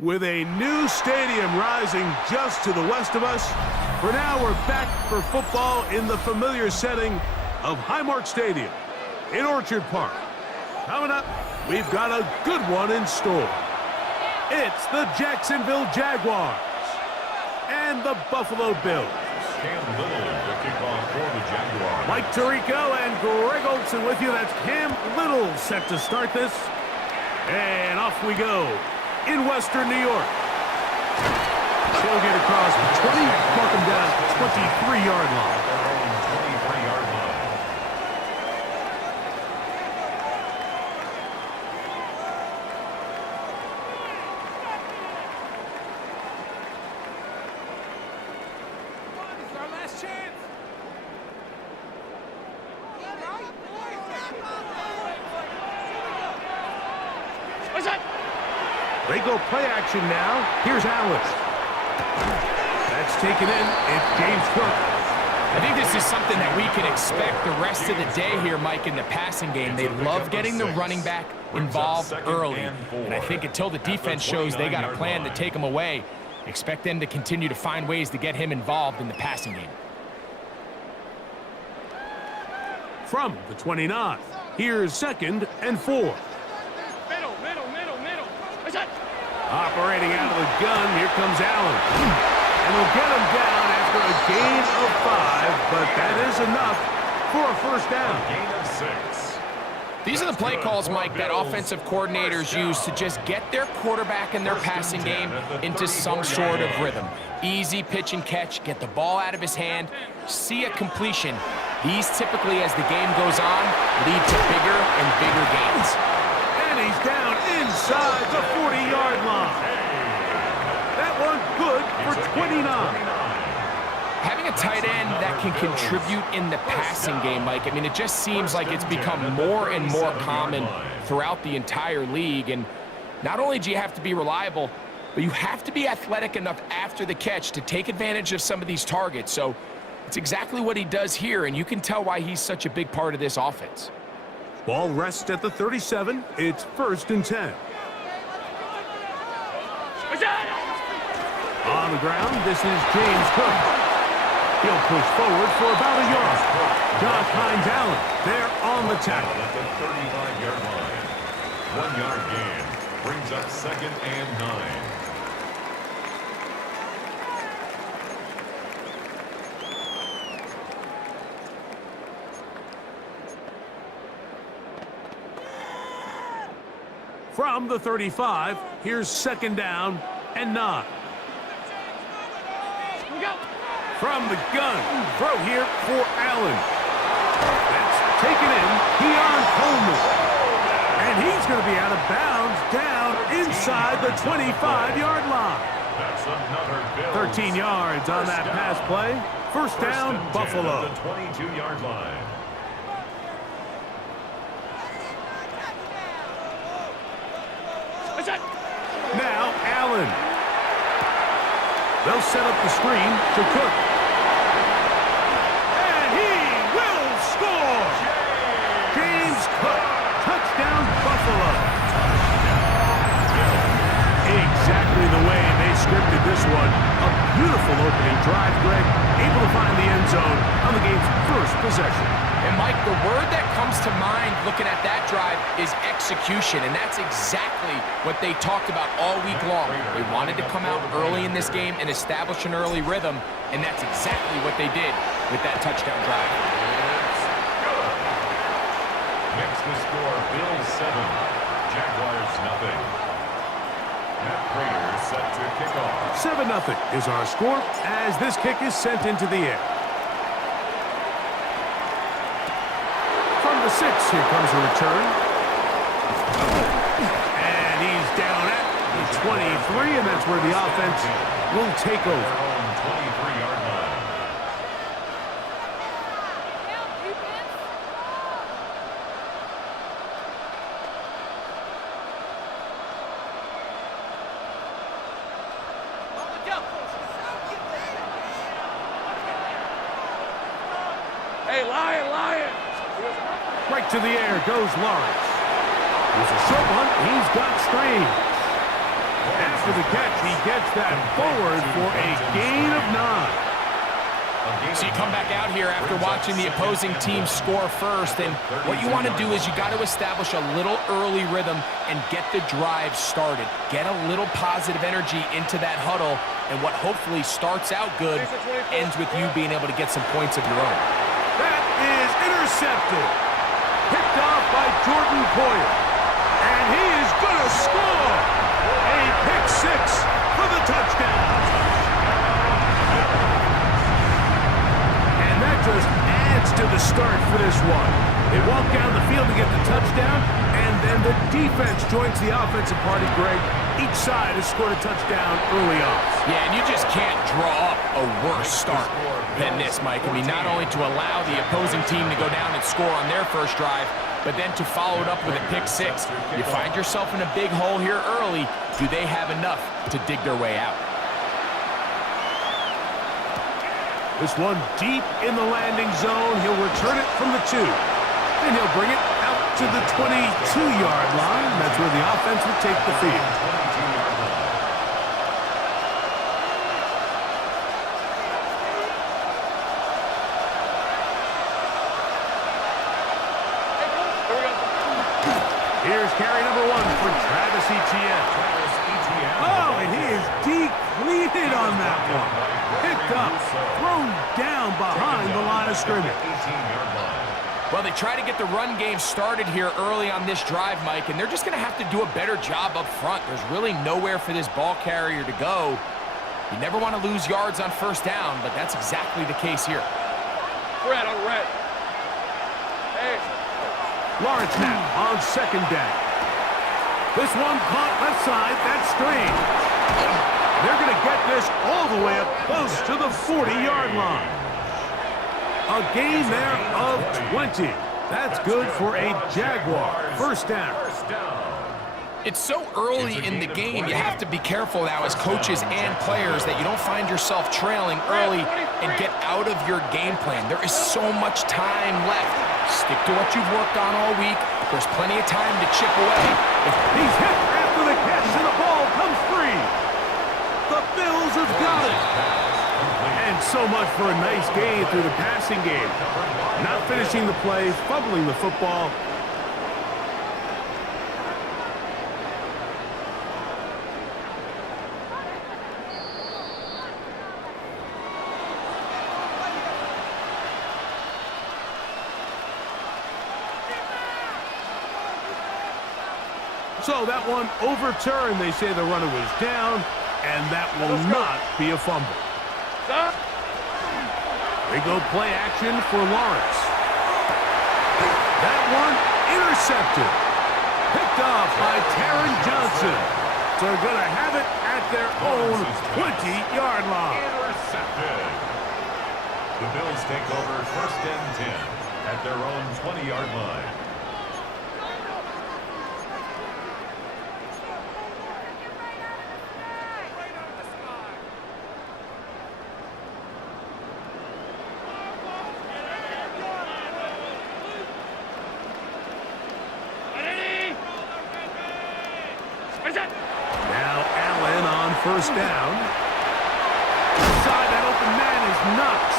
With a new stadium rising just to the west of us, for now we're back for football in the familiar setting of Highmark Stadium in Orchard Park. Coming up, we've got a good one in store. It's the Jacksonville Jaguars and the Buffalo Bills. Cam Little, the kickoff for the Jaguars. Mike Tirico and Greg Olson with you. That's Cam Little set to start this. And off we go in Western New York. Tailgate across 20, mark them down at the 23-yard line. Their own 23-yard line. This is our last chance. What's that? They go play action now. Here's Allen. That's taken in. It's James Cook. I think this is something that we can expect the rest of the day here, Mike, in the passing game. They love getting the running back involved early. And I think until the defense shows they got a plan to take him away, expect them to continue to find ways to get him involved in the passing game. From the 29, here's 2nd and 4. Middle. What's that? Operating out of the gun, here comes Allen. And they'll get him down after a gain of 5, but that is enough for a first down. Gain of 6. These are the play calls, Mike, that offensive coordinators use to just get their quarterback and their passing game into some sort of rhythm. Easy pitch and catch, get the ball out of his hand, see a completion. These typically, as the game goes on, lead to bigger and bigger gains. And he's down inside the 40-yard line. That one good for 29. Having a tight end that can contribute in the passing game, Mike, I mean, it just seems like it's become more and more common throughout the entire league. And not only do you have to be reliable, but you have to be athletic enough after the catch to take advantage of some of these targets. So it's exactly what he does here, and you can tell why he's such a big part of this offense. Ball rests at the 37. It's 1st and 10. On the ground, this is James Cook. He'll push forward for about a yard. Josh Hines-Allen there on the tackle. At the 35-yard line. 1-yard gain. Brings up 2nd and 9. From the 35, here's 2nd down and 9. From the gun, throw here for Allen. That's taken in, Keon Coleman. And he's going to be out of bounds down inside the 25-yard line. That's another Bills. 13 yards on that pass play. First down, Buffalo. At the 22-yard line. Now Allen. They'll set up the screen to Cook. And he will score! James Cook, touchdown Buffalo. Exactly the way they scripted this one. A beautiful opening drive, Greg. Able to find the end zone on the game's first possession. And, Mike, the word that comes to mind looking at that drive is execution, and that's exactly what they talked about all week long. They wanted to come out early in this game and establish an early rhythm, and that's exactly what they did with that touchdown drive. Next to score, Bills 7, Jaguars nothing. Matt Prater set to kick off. 7-0 is our score as this kick is sent into the air. From the 6, here comes a return. And he's down at the 23, and that's where the offense will take over. Their own 23-yard line. Hey, Lion! Right to the air goes Lawrence. Here's a short one. He's got Strange. After the catch, he gets that forward for a gain of 9. So you come back out here after watching the opposing team score first, and what you want to do is you got to establish a little early rhythm and get the drive started. Get a little positive energy into that huddle, and what hopefully starts out good ends with you being able to get some points of your own. That is intercepted. Picked off by Jordan Poyer. And he is going to score. A pick 6 for the touchdown. Just adds to the start for this one. They walk down the field to get the touchdown, and then the defense joins the offensive party, Greg. Each side has scored a touchdown early on. Yeah, and you just can't draw up a worse start than this, Mike. I mean, not only to allow the opposing team to go down and score on their first drive, but then to follow it up with a pick 6. You find yourself in a big hole here early. Do they have enough to dig their way out? This one deep in the landing zone. He'll return it from the 2. And he'll bring it out to the 22-yard line. That's where the offense will take the field. Here's carry number 1 for Travis Etienne. Oh, and he is depleted on that one. Picked up, thrown down behind the line of scrimmage. Well, they try to get the run game started here early on this drive, Mike, and they're just going to have to do a better job up front. There's really nowhere for this ball carrier to go. You never want to lose yards on first down, but that's exactly the case here. Red on red. Hey. Lawrence now on second down. This one caught left side. That's strange. They're going to get this all the way up close to the 40-yard line. A gain there of 20. That's good for a Jaguar. First down. It's so early in the game, you have to be careful now as coaches and players that you don't find yourself trailing early and get out of your game plan. There is so much time left. Stick to what you've worked on all week. There's plenty of time to chip away. He's hit after the catch, and the ball comes free. The Bills have got it. And so much for a nice gain through the passing game. Not finishing the play, fumbling the football. So that one overturned. They say the runner was down, and that will not be a fumble. Stop. They go play action for Lawrence. That one intercepted. Picked off by Taron Johnson. So they're going to have it at their own 20-yard line. Intercepted. The Bills take over 1st and 10 at their own 20-yard line. Now Allen on first down. Inside that open man is Knox.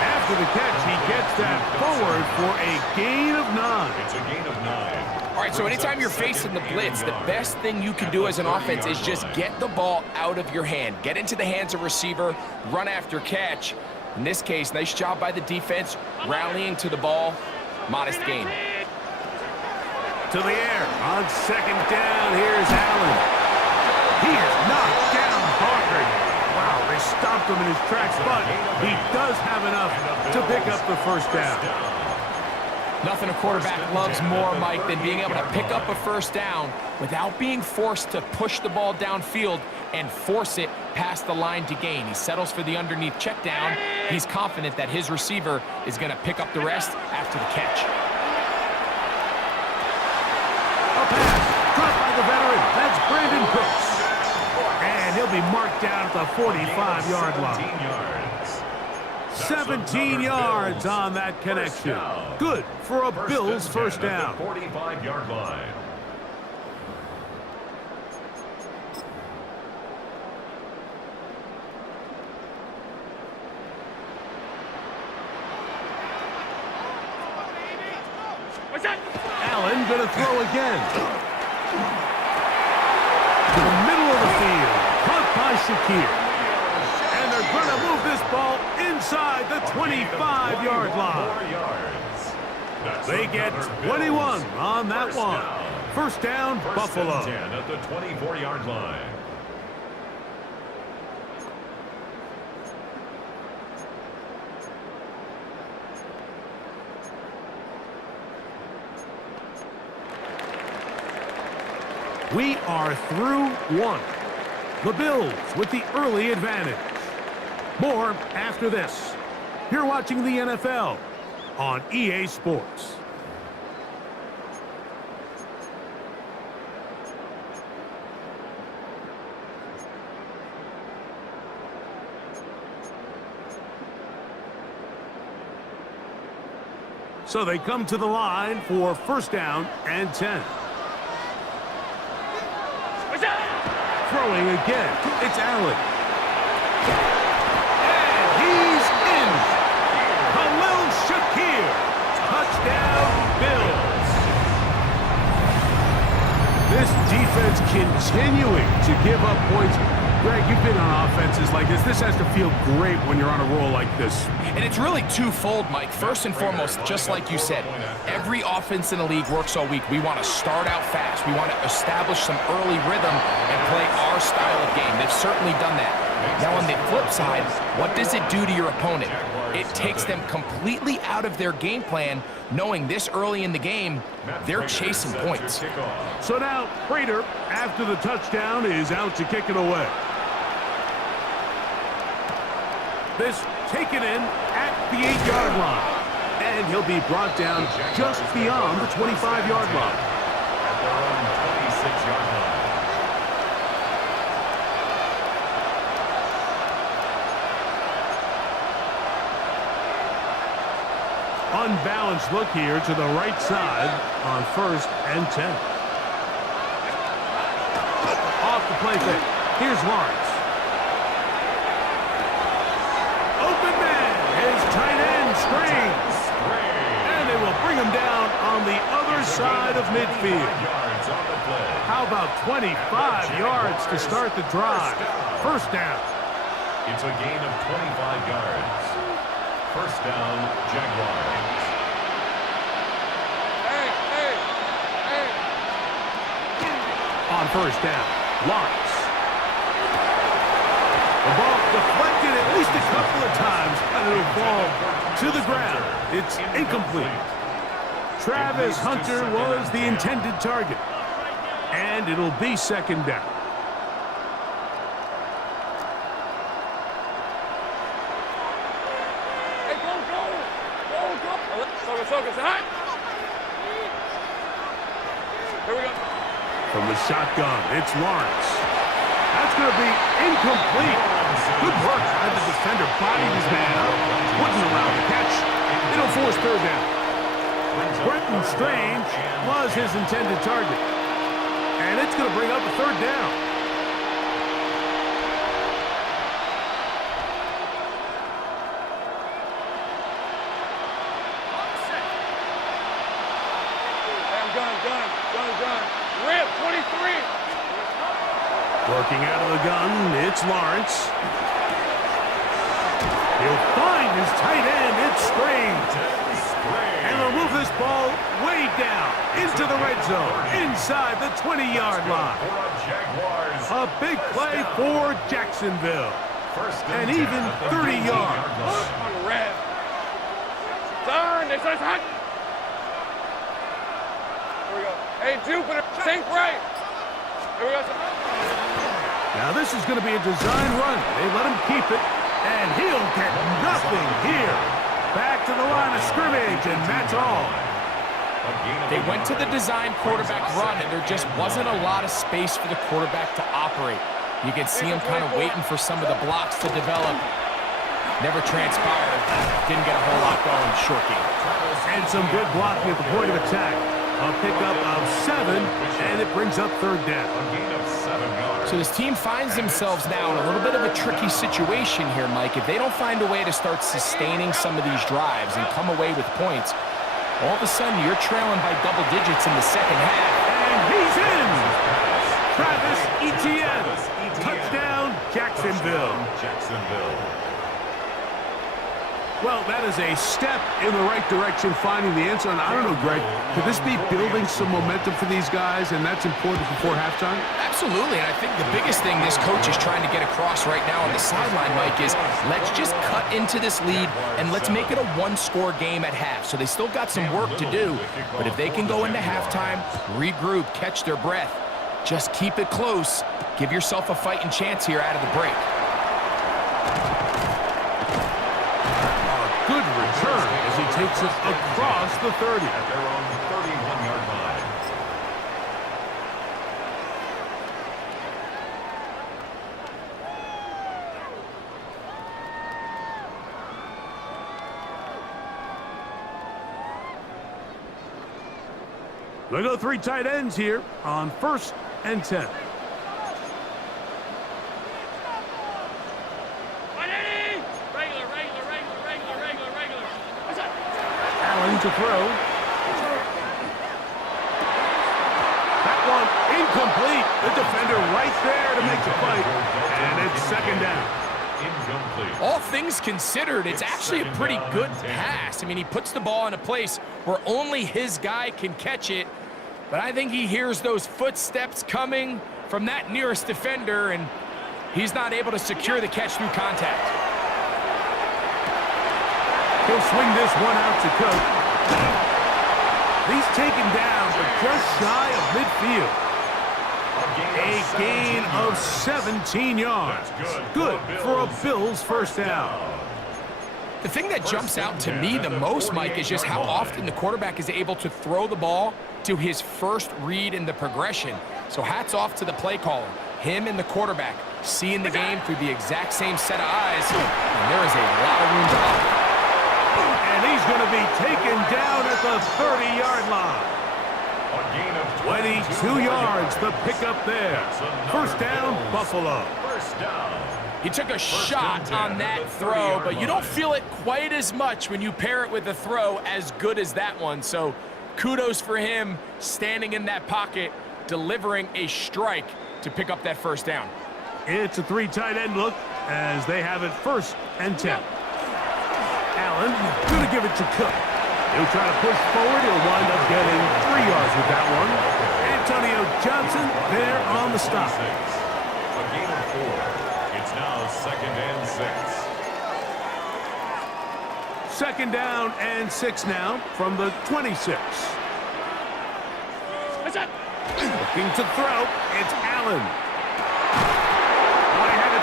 After the catch, he gets that forward for a gain of 9. It's a gain of 9. All right, so anytime you're facing the blitz, the best thing you can do as an offense is just get the ball out of your hand. Get into the hands of receiver, run after catch. In this case, nice job by the defense, rallying to the ball. Modest gain. To the air on second down. Here's Allen. He is knocked down hard. Wow, they stopped him in his tracks, but he does have enough to pick up the first down. Nothing a quarterback loves more, Mike, than being able to pick up a first down without being forced to push the ball downfield and force it past the line to gain. He settles for the underneath check down. He's confident that his receiver is going to pick up the rest after the catch. A pass dropped by the veteran. That's Brandon Cooks. And he'll be marked down at the 45-yard line. 17 yards on that connection. Good for a Bills first down. 45-yard line. Allen gonna throw again. To the middle of the field. Caught by Shakir. And they're gonna move this ball inside the 25-yard line. They get 21 on that one. First down, Buffalo. First and 10 at the 24-yard line. We are through one. The Bills with the early advantage. More after this. You're watching the NFL on EA Sports. So they come to the line for first down and 10. Throwing again, it's Allen. And he's in. Khalil Shakir. Touchdown, Bills. This defense continuing to give up points. Greg, you've been on offenses like this. This has to feel great when you're on a roll like this. And it's really twofold, Mike. First and foremost, just like you said, every offense in the league works all week. We want to start out fast. We want to establish some early rhythm and play our style of game. They've certainly done that. Now, on the flip side, what does it do to your opponent? It takes them completely out of their game plan, knowing this early in the game, they're chasing points. So now, Prater, after the touchdown, is out to kick it away. This taken in at the 8-yard line. And he'll be brought down just beyond the 25-yard line. At their own 26-yard line. Unbalanced look here to the right side on first and 10. Off the play fake. Here's Lawrence. Open man. His tight end screens. And they will bring him down on the other side of midfield. How about 25 yards to start the drive? First down. It's a gain of 25 yards. First down, Jaguars. On first down, Lawrence. The ball deflected at least a couple of times, and it'll fall to the ground. It's incomplete. Travis Hunter was the intended target, and it'll be second down. Here we go. From the shotgun, it's Lawrence. That's going to be incomplete. Good work. Had the defender bodied his man up. Wouldn't allow the catch. It'll force third down. Brenton Strange was his intended target. And it's going to bring up a third down. Gun. Rip, 23. Working out of the gun, it's Lawrence. He'll find his tight end. It's Strange. And they'll move this ball way down into the red zone, inside the 20-yard line. A big play for Jacksonville. And even 30 yards. On red. Turn. It's hot. Here we go. Hey, Jupiter, think right. Here we go. Now this is going to be a design run. They let him keep it, and he'll get nothing here. Back to the line of scrimmage, and that's all. They went to the design quarterback run, and there just wasn't a lot of space for the quarterback to operate. You can see him kind of waiting for some of the blocks to develop. Never transpired. Didn't get a whole lot going. Short game. And some good blocking at the point of attack. A pickup of 7, and it brings up third down. So this team finds themselves now in a little bit of a tricky situation here, Mike. If they don't find a way to start sustaining some of these drives and come away with points, all of a sudden you're trailing by double digits in the second half. And he's in! Travis Etienne. Touchdown, Jacksonville. Well, that is a step in the right direction, finding the end zone. I don't know, Greg, could this be building some momentum for these guys, and that's important before halftime? Absolutely, and I think the biggest thing this coach is trying to get across right now on the sideline, Mike, is let's just cut into this lead, and let's make it a one-score game at half. So they still got some work to do, but if they can go into halftime, regroup, catch their breath, just keep it close, give yourself a fighting chance here out of the break. Good return as he takes it across the 30. At their own 31-yard line. They go 3 tight ends here on 1st and 10. To throw. That one incomplete. The defender right there to make the play. And it's 2nd down. Incomplete. All things considered, it's actually a pretty good pass. I mean, he puts the ball in a place where only his guy can catch it. But I think he hears those footsteps coming from that nearest defender, and he's not able to secure the catch through contact. He'll swing this one out to Cook. He's taken down, but just shy of midfield. A gain of 17 yards. Good for a Bills first down. The thing that jumps out to me the most, Mike, is just how often the quarterback is able to throw the ball to his first read in the progression. So hats off to the play caller. Him and the quarterback seeing the game through the exact same set of eyes, and there is a lot of room to operate. And he's going to be taken down at the 30-yard line. A gain of 22 yards, the pickup there. First down, Buffalo. First down. He took a shot on that throw, but you don't feel it quite as much when you pair it with a throw as good as that one. So kudos for him standing in that pocket, delivering a strike to pick up that first down. It's a 3 tight end look as they have it 1st and 10. Allen going to give it to Cook. He'll try to push forward. He'll wind up getting 3 yards with that one. Antonio Johnson there on the stop. A gain of 4. It's now 2nd and 6. 2nd down and 6 now from the 26. Looking to throw. It's Allen.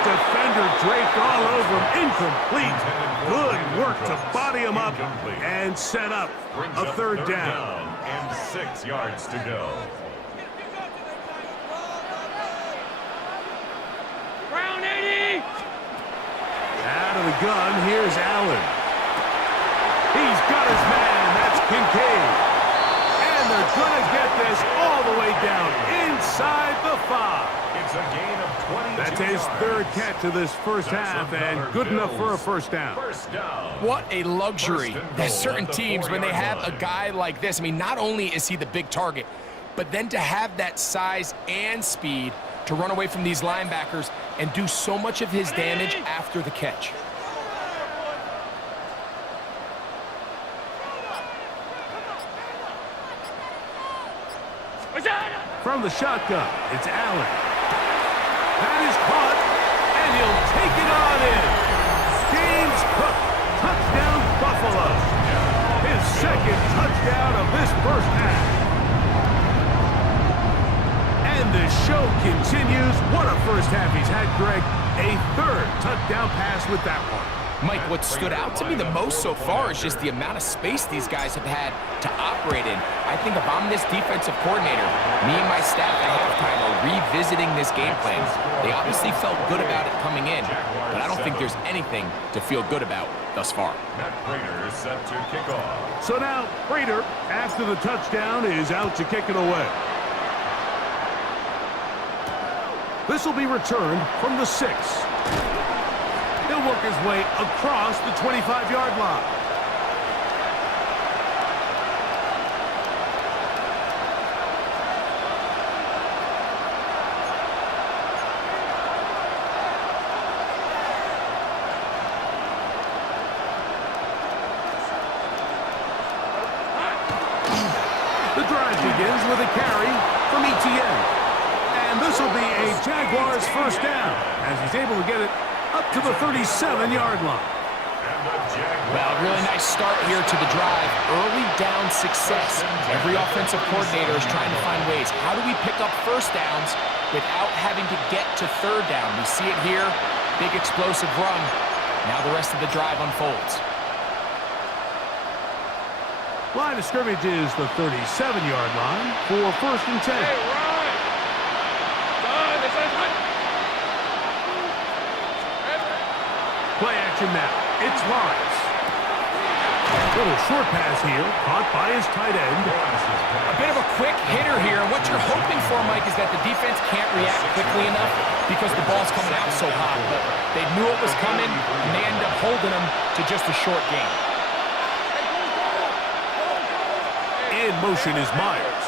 Defender draped all over him. Incomplete. Good work to body him up and set up a 3rd down. And 6 yards to go. Brown 80. Out of the gun, here's Allen. He's got his man. That's Kincaid. And they're going to get this all the way down inside the 5. It's a gain of 22 That's his 3rd catch of this first half, and good enough for a first down. First down. What a luxury. There's certain teams when they have a guy like this. I mean, not only is he the big target, but then to have that size and speed to run away from these linebackers and do so much of his damage after the catch. From the shotgun, it's Allen. That is caught, and he'll take it on in. James Cook, touchdown Buffalo. His 2nd touchdown of this first half. And the show continues. What a first half he's had, Greg. A 3rd touchdown pass with that one. Mike, what stood out to me the most so far is just the amount of space these guys have had to operate in. I think if I'm this defensive coordinator, me and my staff at halftime are revisiting this game plan. They obviously felt good about it coming in, but I don't think there's anything to feel good about thus far. Matt Prater is set to kick off. So now Prater, after the touchdown, is out to kick it away. This will be returned from the 6. He'll work his way across the 25-yard line. begins with a carry from Etienne. And this will be a Jaguars first down as he's able to get it up to the 37-yard line. Well, really nice start here to the drive. Early down success. Every offensive coordinator is trying to find ways. How do we pick up first downs without having to get to third down? We see it here. Big explosive run. Now the rest of the drive unfolds. Line of scrimmage is the 37-yard line for first and 10. Hey, Ryan! Done. This is hot. Play action now. It's Lawrence. Little short pass here, caught by his tight end. A bit of a quick hitter here. What you're hoping for, Mike, is that the defense can't react quickly enough because the ball's coming out so hot. But they knew it was coming, and they end up holding them to just a short game. In motion is Myers.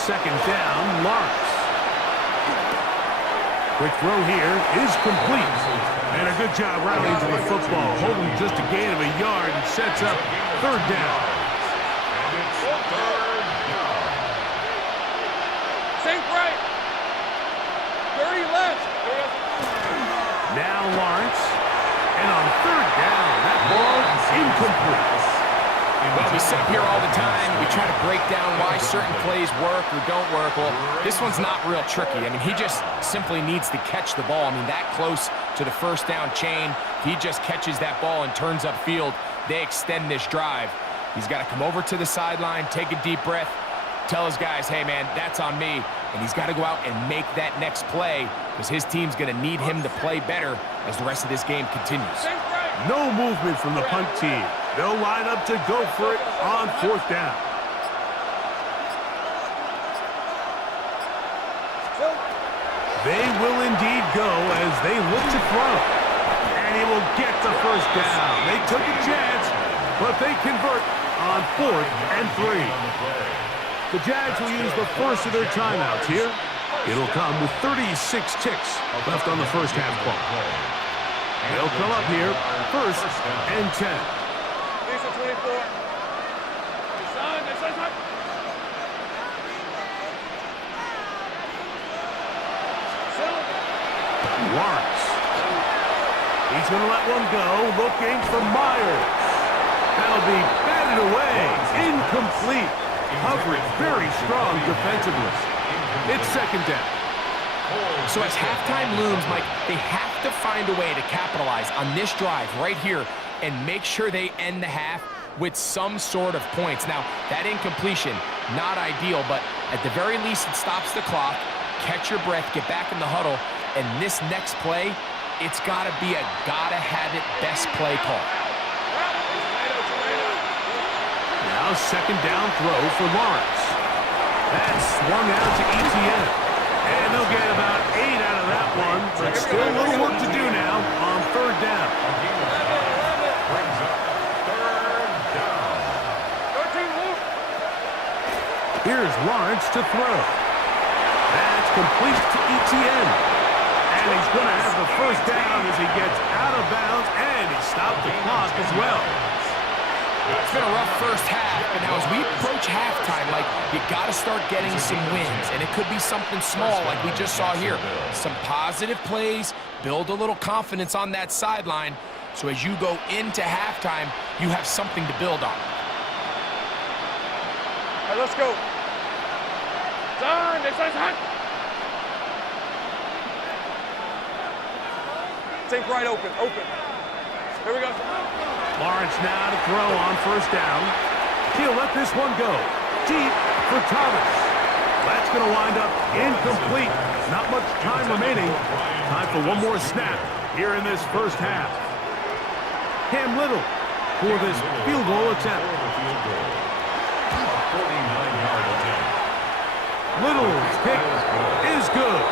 Second down, Lawrence. Quick throw here is complete. And a good job rallying to the football, holding just a gain of a yard and sets up third down. Sink right. 30 left. Now Lawrence. And on third down, that ball is incomplete. Well, we sit up here all the time. We try to break down why certain plays work or don't work. Well, this one's not real tricky. I mean, he just simply needs to catch the ball. I mean, that close to the first down chain, he just catches that ball and turns upfield. They extend this drive. He's got to come over to the sideline, take a deep breath, tell his guys, hey, man, that's on me. And he's got to go out and make that next play because his team's going to need him to play better as the rest of this game continues. No movement from the punt team. They'll line up to go for it on fourth down. They will indeed go as they look to throw. And he will get the first down. They took a chance, but they convert on 4th and 3. The Jags will use the first of their timeouts here. It'll come with 36 ticks left on the first half clock. They'll come up here, first and 10. Lisa 24. Lawrence. He's going to let one go, looking for Myers. That'll be batted away, incomplete. Coverage very strong defensively. It's second down. So as halftime looms, Mike, they have to find a way to capitalize on this drive right here and make sure they end the half with some sort of points. Now, that incompletion, not ideal, but at the very least it stops the clock. Catch your breath, get back in the huddle, and this next play, it's got to be a gotta-have-it best play call. Now second down throw for Lawrence. That's swung out to Etienne. And they'll get about 8 out of that one, but still a little work to do now on third down. Brings up third down. Here's Lawrence to throw. That's complete to Etienne. And he's going to have the first down as he gets out of bounds, and he stopped the clock as well. It's been a rough first half, but now as we approach halftime, like, you got to start getting some wins, and it could be something small like we just saw here. Some positive plays, build a little confidence on that sideline, so as you go into halftime, you have something to build on. All right, let's go. Done. This is hot. Think right, open. Here we go. Lawrence now to throw on first down. He'll let this one go. Deep for Thomas. That's going to wind up incomplete. Not much time remaining. Time for one more snap here in this first half. Cam Little for this field goal attempt. 49-yard attempt. Little's kick is good.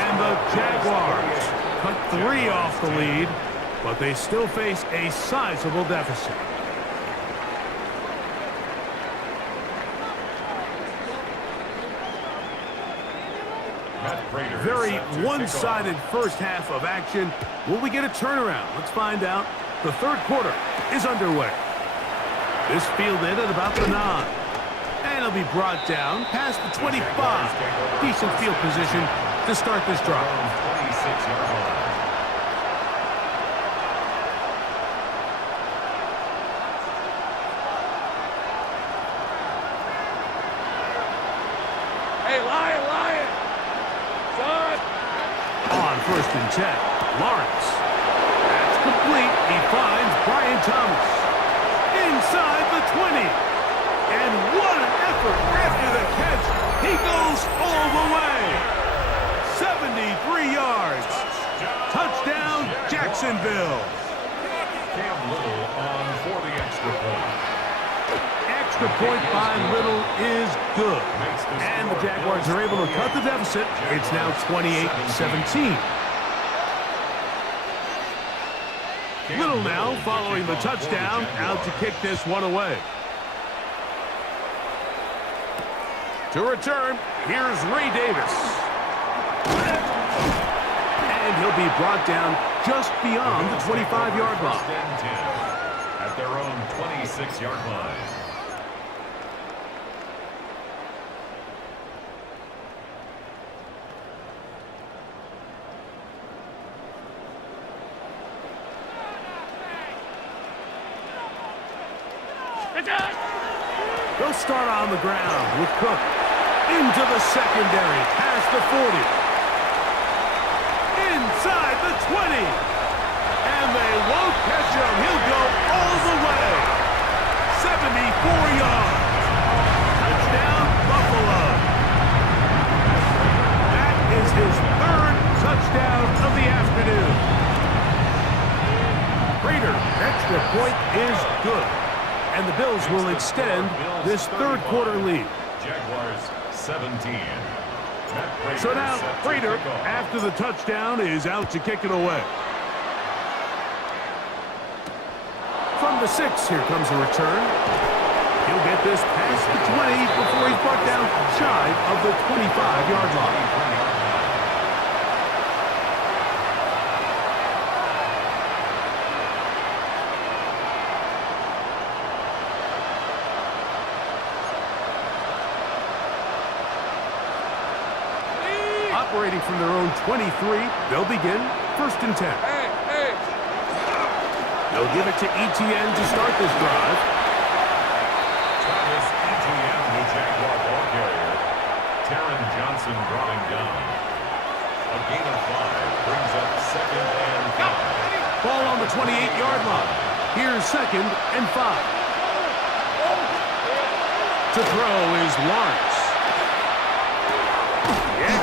And the Jaguars cut 3 off the lead, but they still face a sizable deficit. Very one-sided first half of action. Will we get a turnaround? Let's find out. The third quarter is underway. This fielded at about the 9. And he'll be brought down past the 25. Decent field position to start this drive. 26-yard line. Hey, Lion! Son! On 1st and 10, Lawrence. That's complete. He finds Brian Thomas. Inside the 20. And what an effort after the catch. He goes all the way. 73 yards. Touchdown, Jacksonville. Cam Little on for the extra point. Extra point by Little is good. And the Jaguars are able to cut the deficit. It's now 28-17. Little now following the touchdown, out to kick this one away. To return, here's Ray Davis. And he'll be brought down just beyond the 25-yard line. At their own 26-yard line. They'll start on the ground with Cook. Into the secondary, past the 40. Inside the 20. And they won't catch him. He'll go all the way. 74 yards. Touchdown, Buffalo. That is his 3rd touchdown of the afternoon. Prater, extra point is good. And the Bills will extend this 3rd quarter lead. Jaguars 17. So now, Prater, after the touchdown, is out to kick it away. From the 6, here comes a return. He'll get this past the 20 before he's brought down shy of the 25-yard line. Operating from their own 23, they'll begin 1st and 10. Hey! They'll give it to Etienne to start this drive. Travis Etienne, the Jaguar ball carrier. Taron Johnson brought him down. A gain of 5 brings up 2nd and 5. Ball on the 28-yard line. Here's 2nd and 5. To throw is Lawrence. Yeah!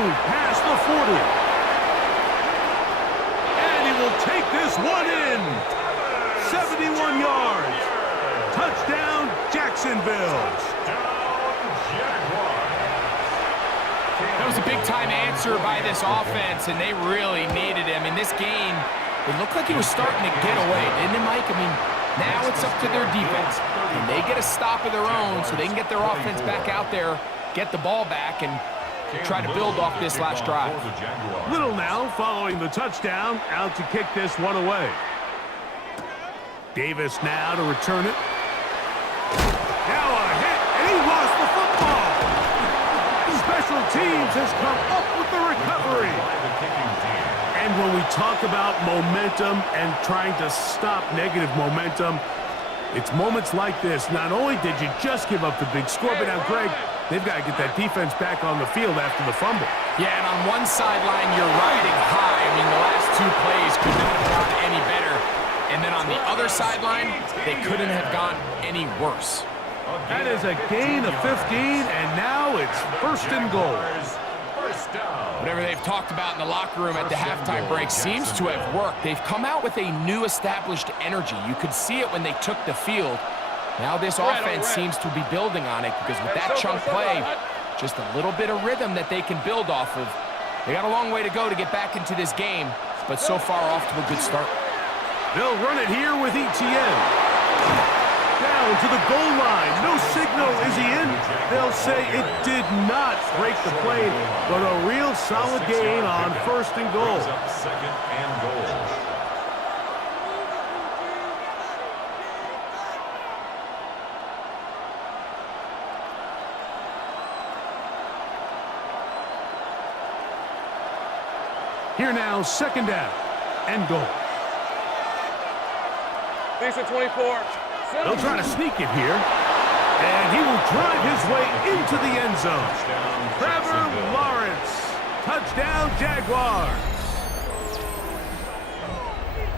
Past the 40. And he will take this one in. 71 yards. Touchdown, Jacksonville. That was a big-time answer by this offense, and they really needed him. In this game, it looked like he was starting to get away, didn't it, Mike? I mean, now it's up to their defense. And they get a stop of their own so they can get their offense back out there, get the ball back, and try to build off this last drive. Little now following the touchdown, out to kick this one away. Davis now to return it. Now a hit, and he lost the football. Special teams has come up with the recovery. And when we talk about momentum and trying to stop negative momentum, it's moments like this. Not only did you just give up the big score, but now, Greg, they've got to get that defense back on the field after the fumble. Yeah, and on one sideline, you're riding high. I mean, the last 2 plays could not have gone any better. And then on the other sideline, they couldn't have gone any worse. That is a gain of 15, and now it's 1st and goal. Whatever they've talked about in the locker room at the halftime break seems to have worked. They've come out with a new established energy. You could see it when they took the field. Now this offense seems to be building on it because with that chunk play, just a little bit of rhythm that they can build off of. They got a long way to go to get back into this game, but so far off to a good start. They'll run it here with Etienne. Down to the goal line. No signal. Is he in? They'll say it did not break the play, but a real solid gain on 1st and goal. 2nd and goal. Here now, second down and goal. Lisa 24. They'll try to sneak it here. And he will drive his way into the end zone. Trevor Lawrence. Touchdown, Jaguars.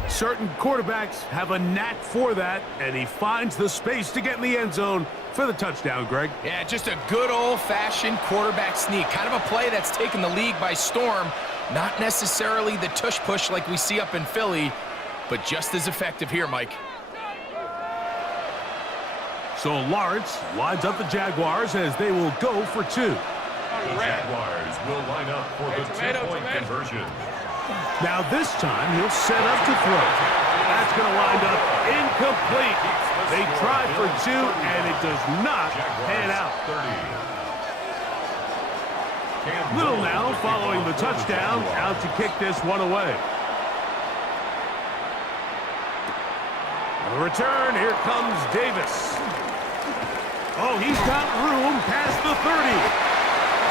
Certain quarterbacks have a knack for that, and he finds the space to get in the end zone for the touchdown, Greg. Yeah, just a good old-fashioned quarterback sneak. Kind of a play that's taken the league by storm. Not necessarily the tush-push like we see up in Philly, but just as effective here, Mike. So Lawrence lines up the Jaguars as they will go for two. The Jaguars will line up for the two-point conversion. Now this time he'll set up to throw. That's going to wind up incomplete. They try for two, and it does not pan out. Little now following the touchdown, out to kick this one away. On the return, here comes Davis. Oh, he's got room past the 30.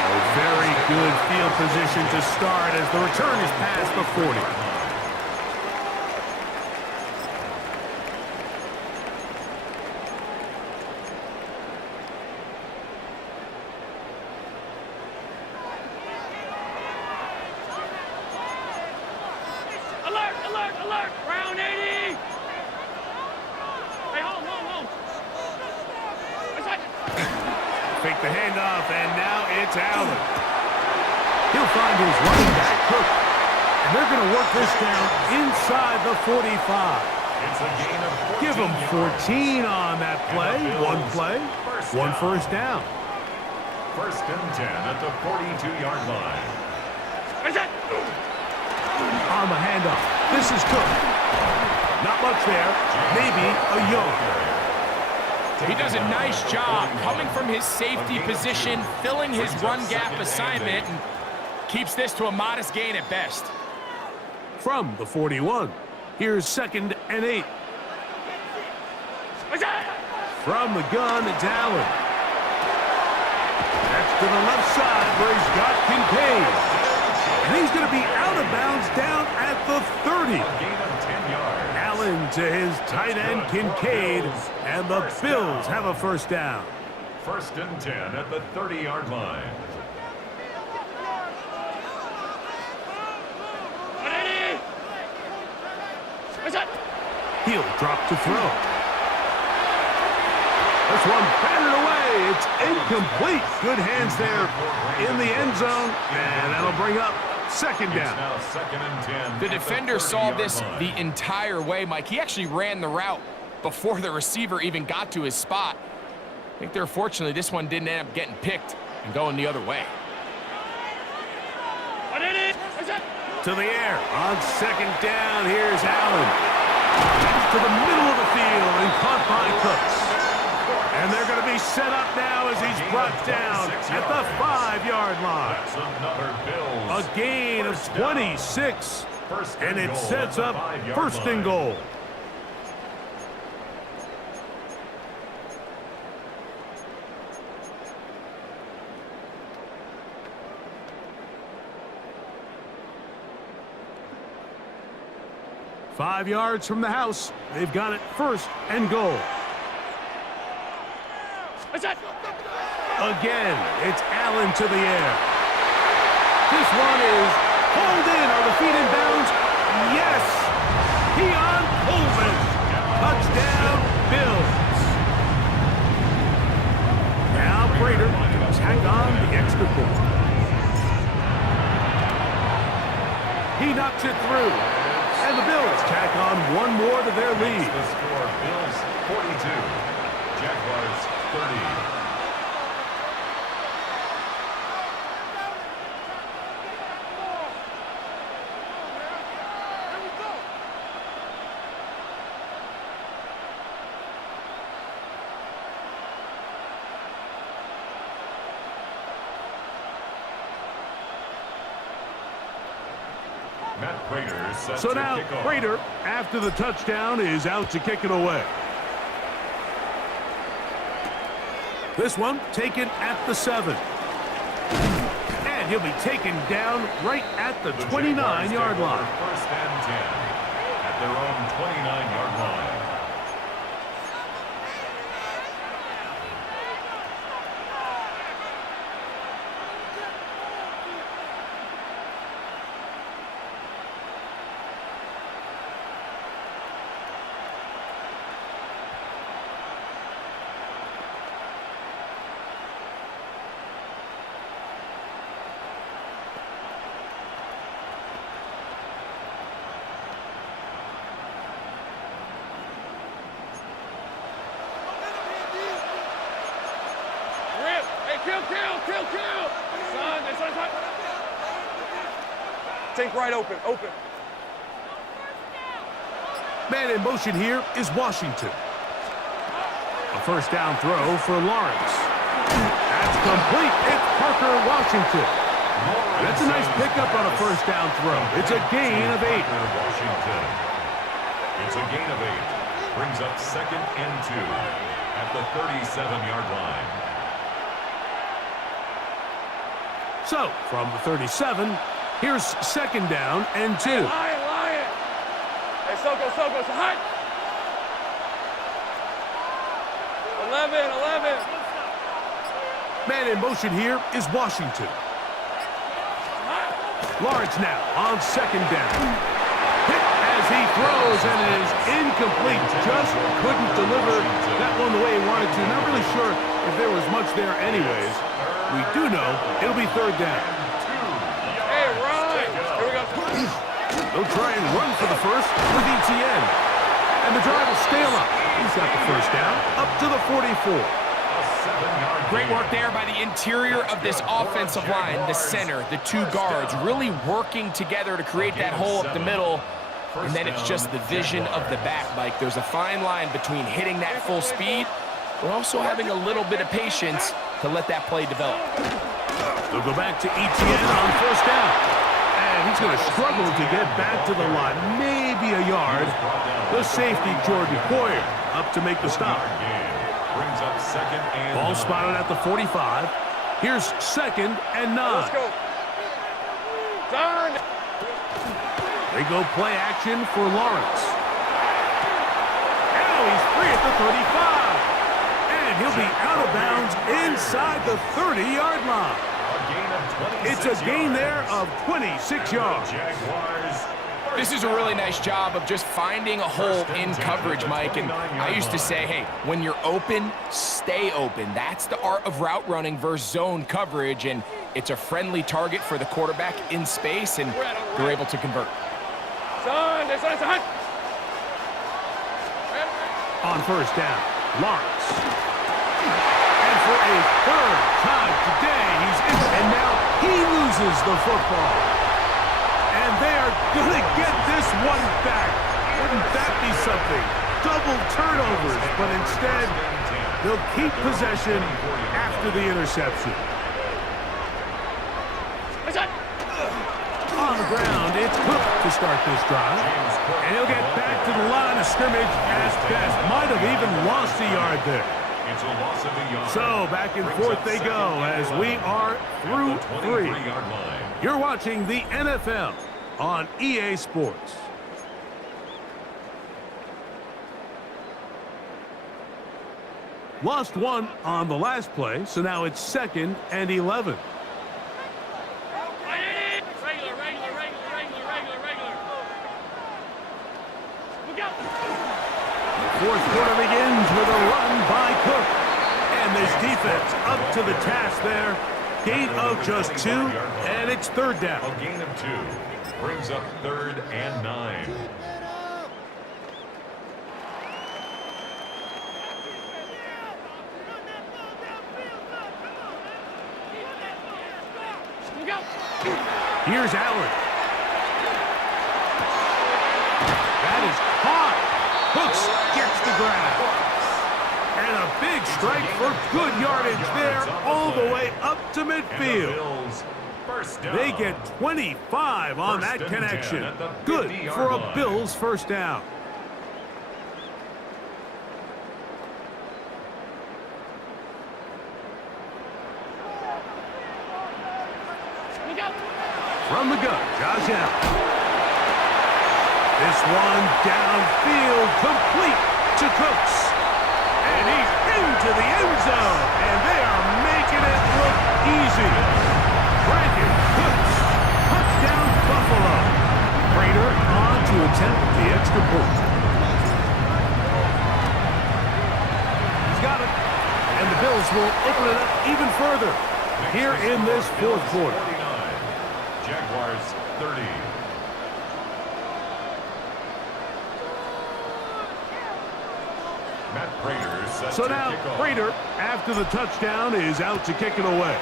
Oh, very good field position to start as the return is past the 40. Alert, alert, alert. Round 80. Hey, home. Fake the handoff, and now it's Allen. He'll find his running back, Cook. And they're going to work this down inside the 45. It's a gain of 14 Give them 14 on that play. One play, one first down. First and 10 at the 42-yard line. On the handoff, this is Cook. Not much there, maybe a yard. He does a nice job coming from his safety position, filling his run gap assignment, and keeps this to a modest gain at best. From the 41, here's second and 8. From the gun, it's Allen. That's to the left side where he's got Kincaid. And he's going to be out of bounds down at the 30. Gain of 10 yards. Allen to his tight end, Kincaid, and the Bills have a first down. First and 10 at the 30-yard line. He'll drop to throw. This one batted away. It's incomplete. Good hands there in the end zone, and that'll bring up second down. Now second and 10. The defender saw this the entire way, Mike. He actually ran the route before the receiver even got to his spot. I think they're fortunately this one didn't end up getting picked and going the other way. To the air on second down. Here's Allen. To the middle of the field and caught by Cooks. And they're going to be set up now as he's brought down at the 5-yard line. That's another Bills. A gain of 26. And it sets up first and goal. Five yards from the house. They've got it first and goal. Again, it's Allen to the air. This one is pulled in. Are the feet in bounds? Yes! Keon Coleman. Touchdown, Bills. Now Prater tack on the extra point. He knocks it through. And the Bills tack on one more to their lead. The score, Bills 42, Jaguars 30. Matt Prater set So to now kick off. Prater, after the touchdown, is out to kick it away. This one taken at the 7. And he'll be taken down right at the 29-yard line. First and 10 at their own 29-yard line. Kill! Son, Think right open. Man in motion here is Washington. A first down throw for Lawrence. That's complete. It's Parker Washington. That's a nice pickup on a first down throw. It's a gain of 8. Washington. It's a gain of 8. Brings up second and 2 at the 37-yard line. So, from the 37, here's second down and 2. Lion. Hey, Soko, hot. 11. Man in motion here is Washington. Lawrence now on second down. Hit as he throws, and it is incomplete. Just couldn't deliver that one the way he wanted to. Not really sure if there was much there anyways. We do know it'll be third down. Hey, run! Here we go. They'll try and run for the first with ETN. And the drive will stay alive. He's got the first down up to the 44. Great work there by the interior of this offensive line, the center, the 2 guards, really working together to create that hole up the middle. And then it's just the vision of the back, Mike. There's a fine line between hitting that full speed, but also having a little bit of patience to let that play develop. They'll go back to ETN on first down. And he's going to struggle to get back to the line, maybe a yard. The safety, Jordan Poyer, up to make the stop. Brings up second and Ball spotted at the 45. Here's second and 9. Let's go. Darn. They go play action for Lawrence. Now he's free at the 35. And he'll be out of bounds inside the 30-yard line. It's a gain there of 26 yards. Jaguars. This is a really nice job of just finding a hole in coverage, Mike. And I used to say, hey, when you're open, stay open. That's the art of route running versus zone coverage. And it's a friendly target for the quarterback in space, and they're able to convert. Son, hunt. On first down, Lawrence. And for a third time today, he's in. And now he loses the football. And they are going to get this one back. Wouldn't that be something? Double turnovers, but instead, they'll keep possession after the interception. On the ground, it's Cook to start this drive. And he'll get back to the line of scrimmage as best. Might have even lost a yard there. It's a loss of a yard. So back and forth they go as we are through 3. You're watching the NFL on EA Sports. Lost 1 on the last play, so now it's second and 11. Fourth quarter begins with a run by Cook. And this defense up to the task there. Gain of just 2, and it's third down. A gain of 2 brings up third and 9. Here's Allen. That is caught. Hooks gets the grab. And a big strike for good yardage there all the way up to midfield. They get 25 on that connection. Good for a Bills first down. From the gun, Josh Allen. This one downfield, complete to Cooks. And he's into the end zone. And they are making it look easy. Brandon Cooks. Touchdown, Buffalo. Prater on to attempt the extra point. He's got it. And the Bills will open it up even further here in this fourth quarter. Jaguars 30. Matt Prater set So to now kick off. Prater, after the touchdown, is out to kick it away.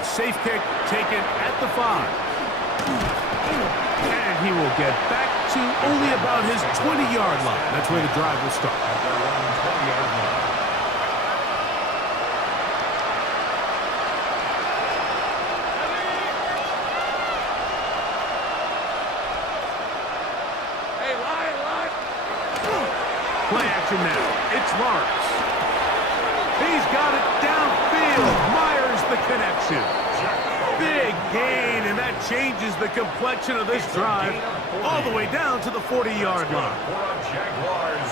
A safe kick taken at the 5. And he will get back to only about his 20-yard line. That's where the drive will start. At their own 20-yard line. Hey, line. Play action now. It's Lawrence. He's got it downfield. Myers the connection. Big gain, and that changes the complexion of this drive all the way down to the 40-yard line.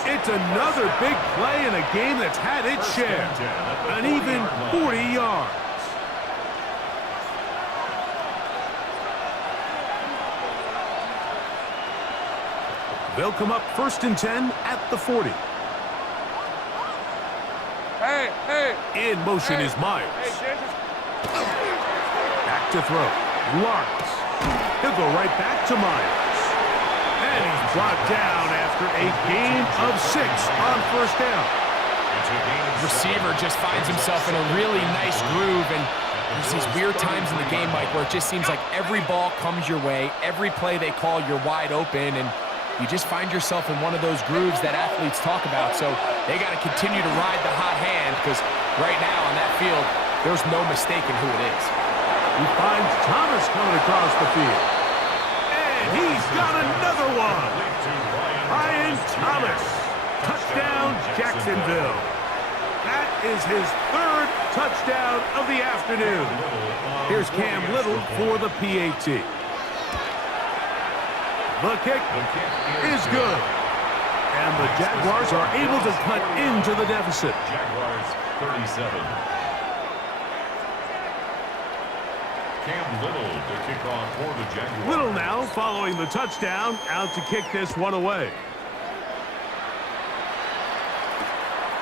It's another big play in a game that's had its share. An even 40 yards. They'll come up 1st and 10 at the 40. Hey. In motion is Myers. Hey, James. Back to throw. Lawrence. He'll go right back to Myers. And he's brought down after a gain of 6 on 1st down. Receiver just finds himself in a really nice groove, and there's these weird times in the game, Mike, where it just seems like every ball comes your way, every play they call, you're wide open, and you just find yourself in one of those grooves that athletes talk about. So they got to continue to ride the hot hand, because right now on that field, there's no mistaking who it is. He finds Thomas coming across the field. And he's got another one. Ryan Thomas. Touchdown, Jacksonville. That is his 3rd touchdown of the afternoon. Here's Cam Little for the PAT. The kick is good. And the Jaguars are able to cut into the deficit. Jaguars 37. Cam Little to kick off for the Jaguars. Little now following the touchdown, out to kick this one away.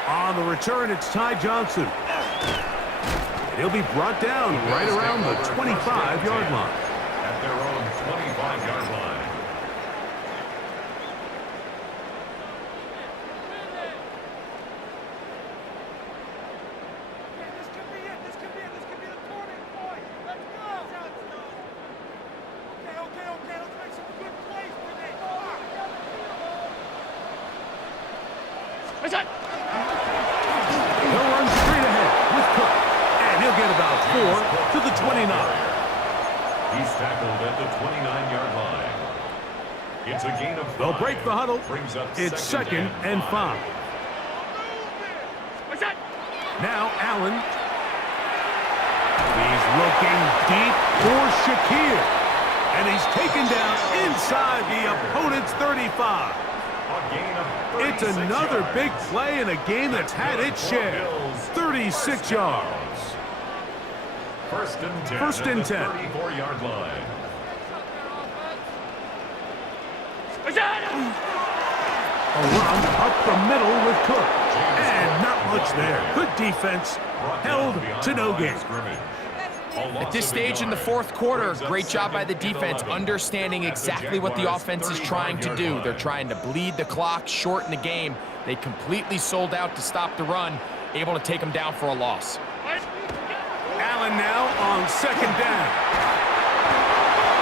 On the return, it's Ty Johnson. And he'll be brought down right around the 25-yard line. At their own 25-yard line. He'll run straight ahead with Cook. And he'll get about 4 to the 29. He's tackled at the 29-yard line. It's a gain of 5. They'll break the huddle. Brings up It's 2nd and 5. Now Allen. He's looking deep for Shakir. And he's taken down inside the opponent's 35. It's another big play in a game that's had its share. 36 yards. First and 10. First and 10. 34-yard line. A run up the middle with Cook. And not much there. Good defense. Held to no gain. At this stage in the 4th quarter, great job by the defense, understanding exactly what the offense is trying to do. They're trying to bleed the clock, shorten the game. They completely sold out to stop the run, able to take them down for a loss. Allen now on 2nd down.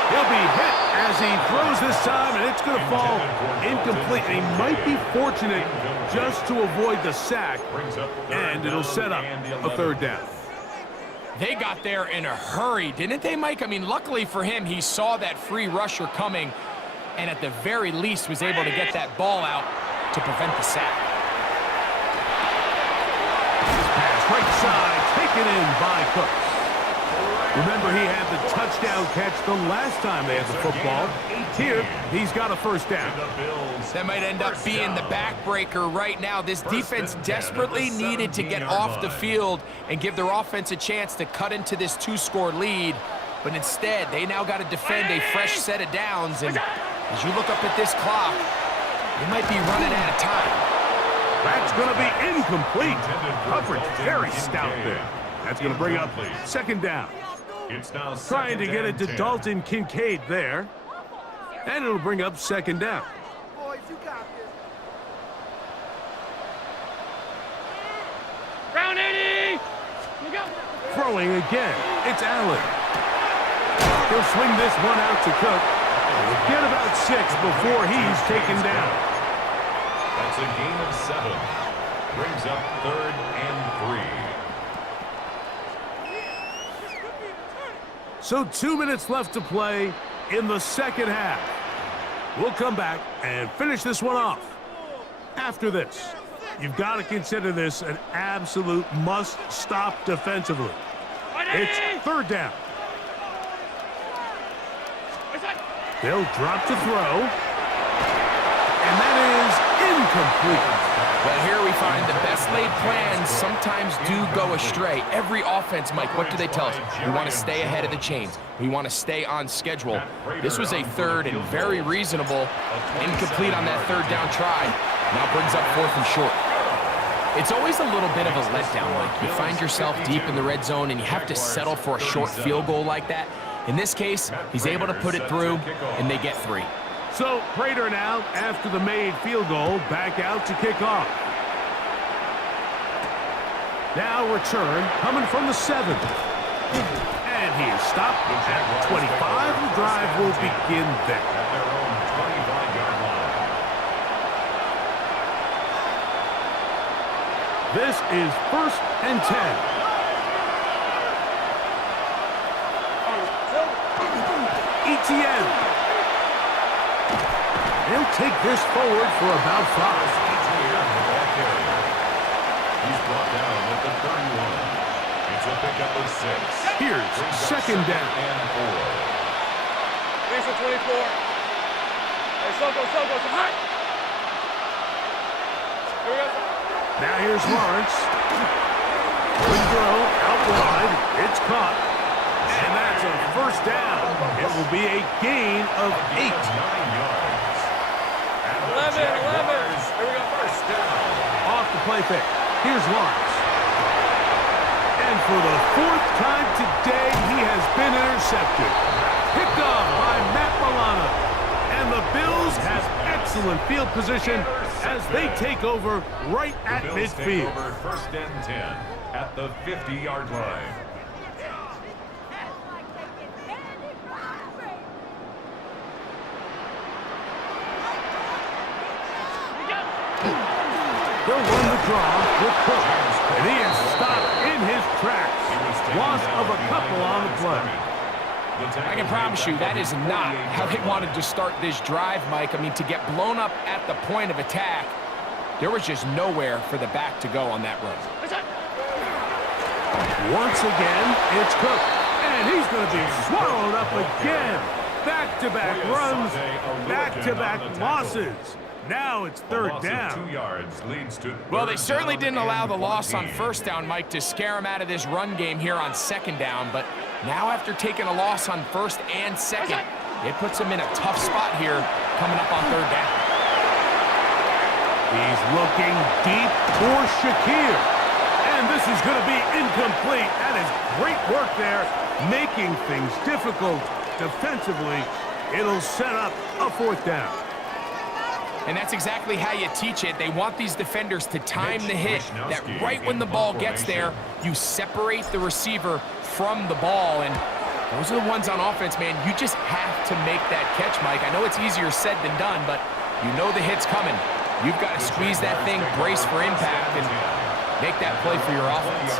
He'll be hit as he throws this time, and it's going to fall incomplete. And he might be fortunate just to avoid the sack, and it'll set up a 3rd down. They got there in a hurry, didn't they, Mike? I mean, luckily for him, he saw that free rusher coming and at the very least was able to get that ball out to prevent the sack. This pass right side taken in by Cooks. Remember, he had the touchdown catch the last time they had the football. Here, he's got a first down. That might end up being the backbreaker right now. This defense desperately needed to get off the field and give their offense a chance to cut into this 2-score lead. But instead, they now got to defend a fresh set of downs. And as you look up at this clock, they might be running out of time. That's going to be incomplete. Coverage very stout there. That's going to bring up second down. It's now Trying to get it to 10. Dalton Kincaid there. And it'll bring up second down. Boys, you got this. Round 80! You go! Throwing again. It's Allen. He'll swing this one out to Cook. He'll get about 6 before he's taken down. That's a gain of 7. Brings up 3rd and 3. So 2 minutes left to play in the second half. We'll come back and finish this one off. After this, you've got to consider this an absolute must-stop defensively. It's third down. They'll drop to throw. And that is incomplete. Well, here we find the best laid plans sometimes do go astray. Every offense, Mike, what do they tell us? We want to stay ahead of the chains. We want to stay on schedule. This was a third and very reasonable. Incomplete on that third down try. Now brings up 4th and short. It's always a little bit of a letdown, Mike. You find yourself deep in the red zone and you have to settle for a short field goal like that. In this case, he's able to put it through, and they get 3. So Prater now, after the made field goal, back out to kick off. Now return, coming from the 7. And he is stopped at 25. The drive will begin there. At their own 25-yard line. This is 1st and 10. ETN. They'll take this forward for about 5. He's brought down at the 31. It's a pickup of 6. Here's second down. And 4. Lisa 24. Hey, Soko, high! Here we go. Now here's Lawrence. Good throw, out wide. It's caught. And that's a first down. It will be a gain of 8. 9 yards. 11. Here we go. First down. Off the play fake. Here's Lawrence. And for the 4th time today, he has been intercepted. Picked off by Matt Milano. And the Bills have excellent field position as they take over right at Bills take midfield. over 1st and 10 at the 50-yard line. They'll run the draw with Cook. And he is stopped in his tracks. Loss of a couple on the play. I can promise you that is not how they wanted to start this drive, Mike. I mean, to get blown up at the point of attack, there was just nowhere for the back to go on that run. Once again, it's Cook. And he's going to be swallowed up again. Back-to-back runs, back-to-back losses. Now it's third down. 2 yards leads to Well, they certainly didn't allow the loss on first down, Mike, to scare him out of this run game here on second down. But now after taking a loss on first and second, it puts him in a tough spot here coming up on third down. He's looking deep for Shakir. And this is going to be incomplete. That is great work there, making things difficult defensively. It'll set up a 4th down. And that's exactly how you teach it. They want these defenders to time the hit, that right when the ball gets there, you separate the receiver from the ball. And those are the ones on offense, man. You just have to make that catch, Mike. I know it's easier said than done, but you know the hit's coming. You've got to squeeze that thing, brace for impact, and make that play for your offense.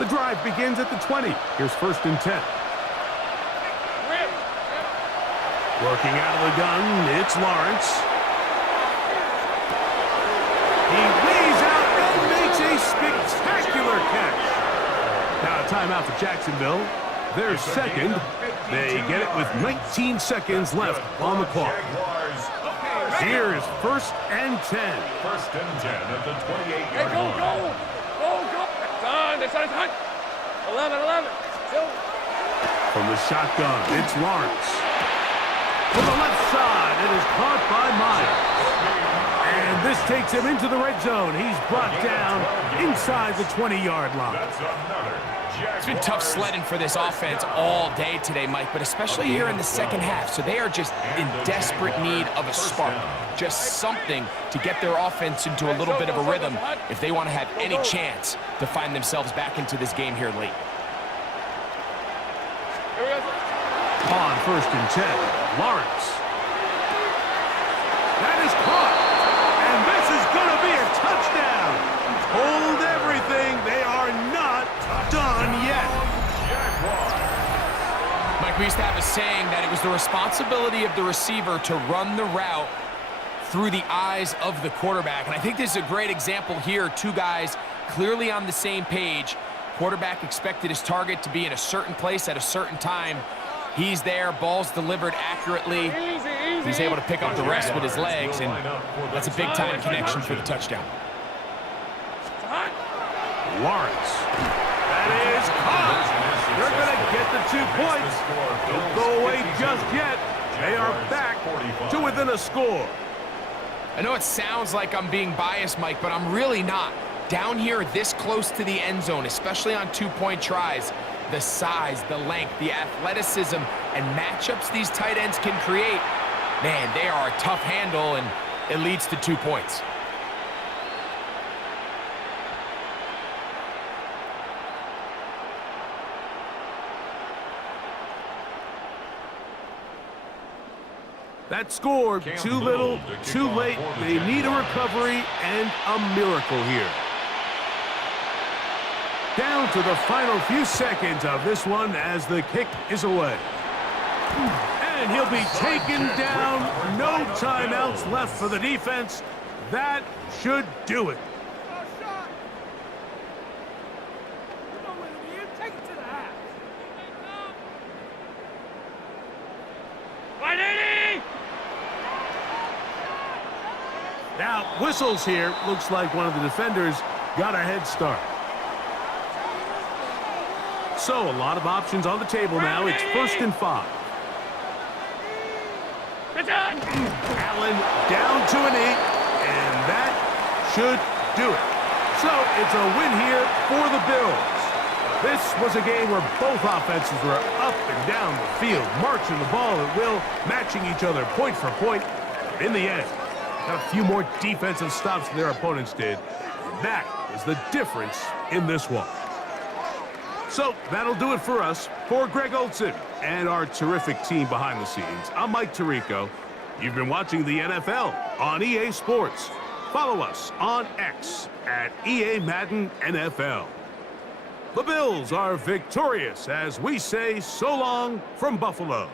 The drive begins at the 20. Here's 1st and 10. Working out of the gun, it's Lawrence. He timeout for Jacksonville. Their second. They get it with 19 seconds left on the clock. Here's 1st and 10. 1st and 10 at the 28-yard Hey, go, line. go! Go, go! Done, it's done. 11. Still. From the shotgun, it's Lawrence. To the left side, it is caught by Myers. And this takes him into the red zone. He's brought down inside the 20-yard line. That's another. It's been tough sledding for this offense all day today, Mike, but especially here in the second half. So they are just in desperate need of a spark, just something to get their offense into a little bit of a rhythm if they want to have any chance to find themselves back into this game here late. On 1st and 10, Lawrence. That is caught. And this is going to be a touchdown. Hold everything. They are not done yet. Mike, we used to have a saying that it was the responsibility of the receiver to run the route through the eyes of the quarterback. And I think this is a great example here. Two guys clearly on the same page. Quarterback expected his target to be in a certain place at a certain time. He's there, ball's delivered accurately. He's able to pick up the rest with his legs, and that's a big-time connection for the touchdown. Lawrence. That is caught. They're going to get the 2 points. Don't go away just yet. They are back to within a score. I know it sounds like I'm being biased, Mike, but I'm really not. Down here this close to the end zone, especially on 2-point tries, the size, the length, the athleticism, and matchups these tight ends can create, man, they are a tough handle, and it leads to 2 points. That score, too little, too late. They need a recovery and a miracle here. Down to the final few seconds of this one as the kick is away. And he'll be taken down. No timeouts left for the defense. That should do it. Now, whistles here. Looks like one of the defenders got a head start. So, a lot of options on the table now. It's 1st and 5. Allen down to a knee, and that should do it. So, it's a win here for the Bills. This was a game where both offenses were up and down the field, marching the ball at will, matching each other point for point. In the end, got a few more defensive stops than their opponents did. That is the difference in this one. So that'll do it for us. For Greg Olson and our terrific team behind the scenes, I'm Mike Tirico. You've been watching the NFL on EA Sports. Follow us on X at EA Madden NFL. The Bills are victorious as we say so long from Buffalo.